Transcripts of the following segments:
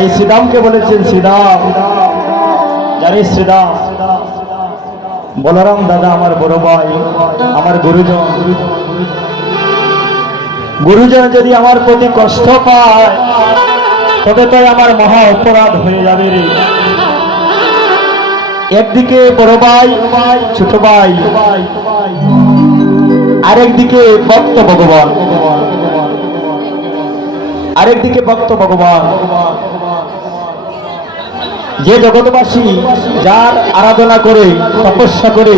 এই শ্রীরামকে বলেছেন শ্রীরাম, জানিস শ্রীরাম, বলরাম দাদা আমার বড় ভাই, আমার গুরুজন, গুরুজন যদি আমার প্রতি কষ্ট পায় তবে তো আমার মহা অপরাধ হয়ে যাবে রে। একদিকে বড় ভাই ছোট ভাই, আরেকদিকে ভক্ত ভগবান, আরেকদিকে ভক্ত ভগবান, যে জগৎবাসী যার আরাধনা করে তপস্যা করে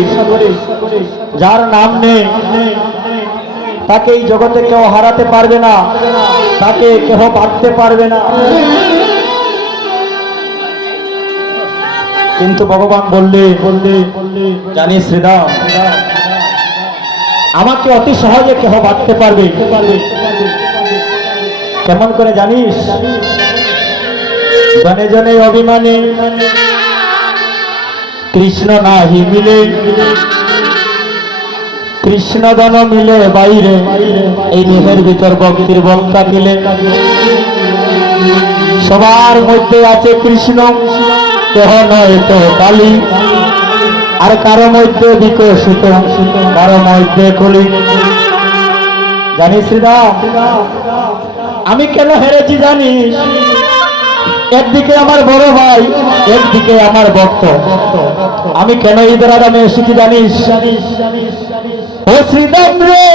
যার নাম নেই তাকে এই জগতে কেউ হারাতে পারবে না, তাকে কেউ বাঁধতে পারবে না। কিন্তু ভগবান বললে জানিস শ্রীরাম, আমাকে অতি সহজে কেহ বাঁধতে পারবে। কেমন করে জানিস? জনে জনে অভিমানে কৃষ্ণ নাহি মিলে, কৃষ্ণ দন মিলে বাইরে, এই দেহের ভিতর ভক্তির বল কাটিলে। সবার মধ্যে আছে কৃষ্ণ, কেহ নয় তো কালী, আর কারো মধ্যে বিকশিত, কারো মধ্যে কলি। জানিস শ্রীরাম, আমি কেন হেরেছি জানিস? একদিকে আমার বড় ভাই, একদিকে আমার ভক্ত। আমি কেন এই দ্বারামে এসেছি জানিস? ও শ্রীরাম রে,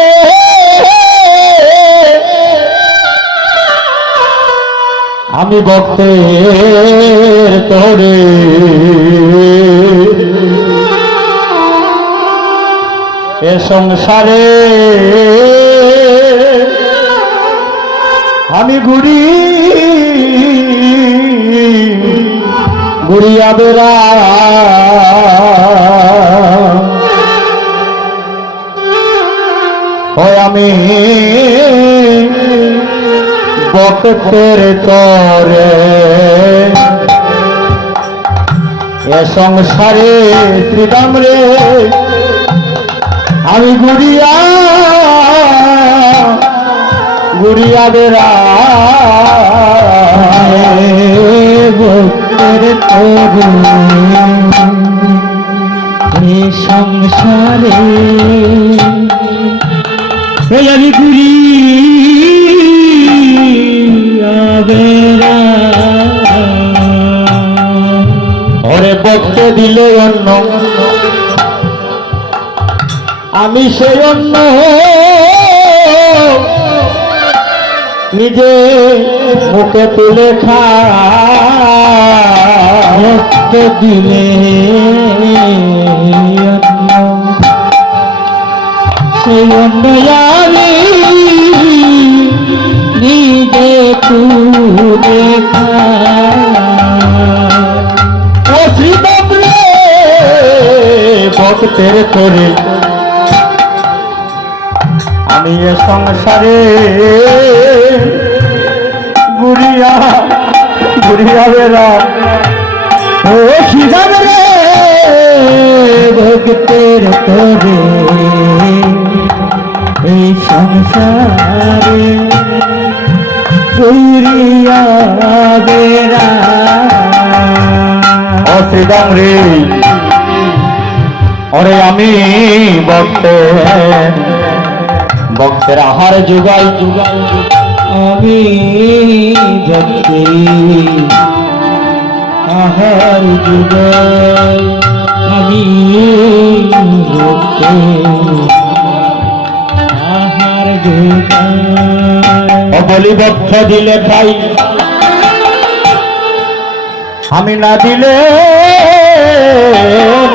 আমি ভক্তের তোরে এ সংসারে আমি ঘুরিয়া বেড়া। হয় আমি ভক্তের তরে এ সংসারে শ্রীরাম রে আমি ঘুরিয়া বেড়া। ভক্তের তরে এ সংসারে আমি ঘুরিয়া বেড়া। ওরে ভক্ত দিলে অন্ন, আমি সেই অন্ন নিজে মুখে তুলে ভক্ত দিলে অন্ন, সেই অন্ন আমি নিজে তুলে ও শ্রীরাম রে, ভক্তের করে আমি এ সংসারে ঘুরিয়া বেড়া। ও শ্রীরাম রে, ভক্তের তরে এই সংসারে ঘুরিয়া বেড়া। ও শ্রীরাম রে, ওরে আমি ভক্তের আহার যুগাই, আমি ভক্তি আহার যুগাই, আমি ভক্তি আহার যুগাই। বলি ভক্ত দিলে খাই, আমি না দিলে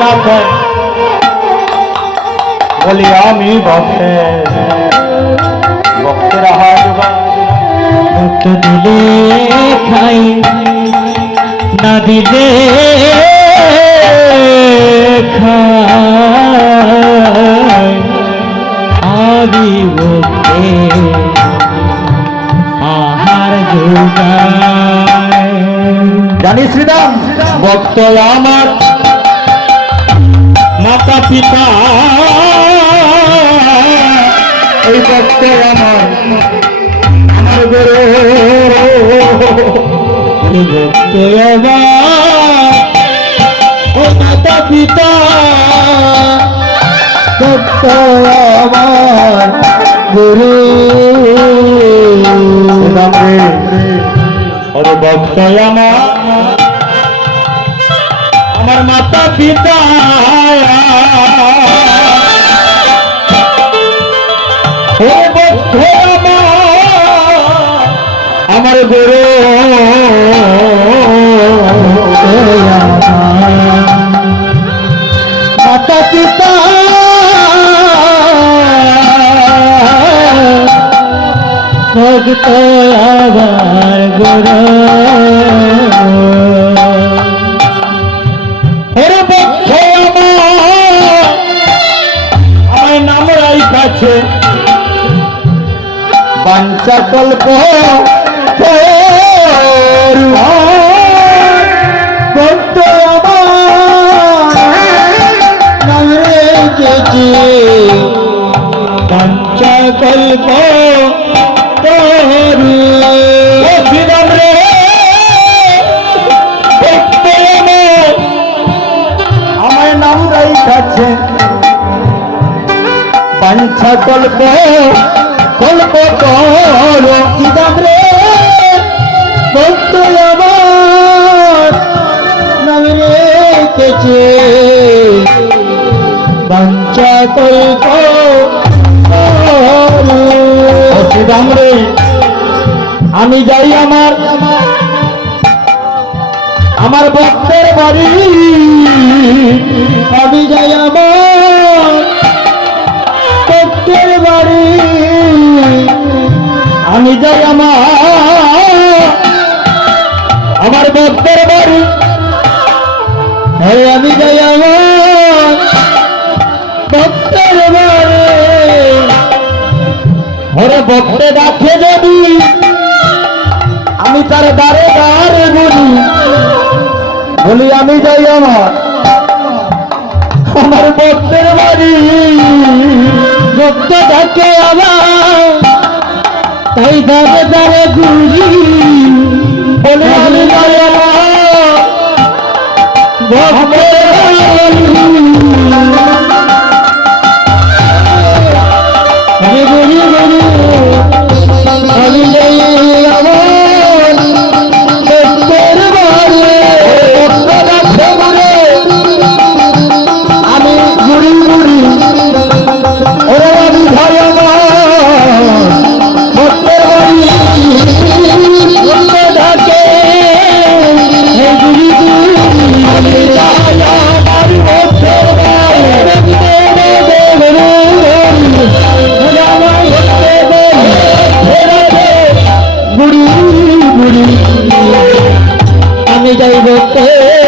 না খাই। বলি আমি ভক্তের আহার যুগাই। ভক্ত দিলে খাই, না দিলে খাই। আমি ভক্তে আহার যোগাই। জানি শ্রীরাম, ভক্ত আমার মাতা পিতা, এই ভক্ত আমার গুরু। ভক্ত আমার ও মাতা পিতা ভক্ত আমার গুরু ওরে ভক্ত আমার মাতা পিতা ও ভক্ত আমার গুরু মাতা পিতা ভক্ত আমার গুরু ওরে ভক্ত আমার নাম রাইখাছে বাঞ্ছা কল্প ভক্ত আমার নাম রেখেছি পঞ্চকল্প তরু শ্রীরাম রে ভক্ত আমার নাম রাইখাছে বাঞ্ছা কল্প কল্প কর ইদাম রে ভক্ত আমার নাম রেখেছে বাঞ্ছা কল্প শ্রীরাম রে আমি যাই আমার ভক্তের বাড়ি আমি যাই আমার ভক্তের বাড়ি আমি যাই আমার ভক্তের বাড়ি হ্যাঁ আমি যাই আমার ভক্তের বাড়ি ওরে ভক্তে ডাকে যদি আমি তার দ্বারে দ্বারে বলি আমি যাই আমার ভক্তের বাড়ি ভক্ত ডাকে আমার তাই দ্বারে দ্বারে ঘুরি বলি আমি যাই আমার ভক্তের বাড়ি আমি বলি আমি যাই আমার ভক্তের বাড়ি ভক্ত ডাকে বলে আমি ঘুরি ওরে আমি ভাই আমার ভক্তের বাড়ি ভক্ত ডাকে ঘুরি আমি যাই আমার ভক্তের বাড়ি আমি যাই ভক্তের